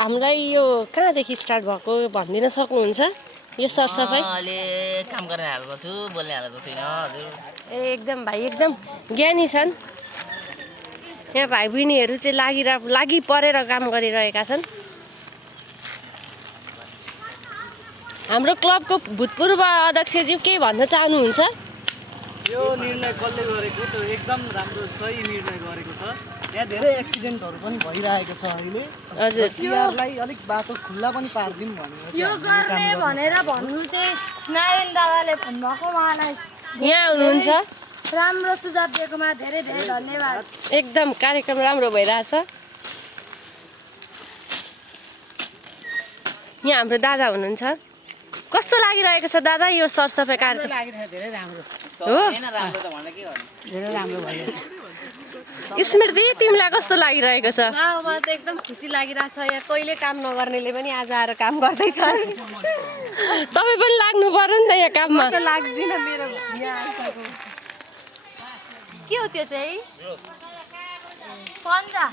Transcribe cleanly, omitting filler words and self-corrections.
हामीलाई यो कहाँदेखि स्टार्ट भएको भनिदिन सक्नुहुन्छ यो सरसफाइ? अहिले काम गर्ने हालमा छु, बोल्ने हालमा छैन हजुर। ए एकदम भाइ एकदम ज्ञानी छन्। यहाँ भाइ बहिनीहरू चाहिँ लागि परेर काम गरिरहेका छन्। हाम्रो क्लबको भूतपूर्व अध्यक्षज्यू के भन्न चाहनुहुन्छ? यो निर्णय कसले गरेको त्यो एकदम राम्रो सही निर्णय गरेको छ। यहाँ धेरै एक्सिडेन्टहरू पनि भइरहेको छ अहिले। हजुर तिहारलाई अलिक बाटो खुल्ला पनि पारिदिउँ भनेर यो गर्ने भनेर भन्नु चाहिँ नारायण दादाले भन्नुभएको, उहाँलाई यहाँ हुनुहुन्छ। राम्रो सुझाव दिएकोमा धेरै धेरै धन्यवाद। एकदम कार्यक्रम राम्रो भइरहेछ। यहाँ हाम्रो दादा हुनुहुन्छ। कस्तो लागिरहेको छ दादा यो सरसफाइ कार्यक्रम? धेरै राम्रो हो राम्रो त भन्दा के गर्नु? धेरै राम्रो भयो। स्मृति तिमीलाई कस्तो लागिरहेको छ? मलाई त एकदम खुसी लागिरहेछ। यहाँ कहिले काम नगर्नेले पनि आज आएर काम गर्दैछन्। तपाईँ पनि लाग्नु पर्यो नि त यहाँ काममा। त लाग्दिनँ मेरो यहाँ आइसक्यो। के हो त्यो चाहिँ? पन्जा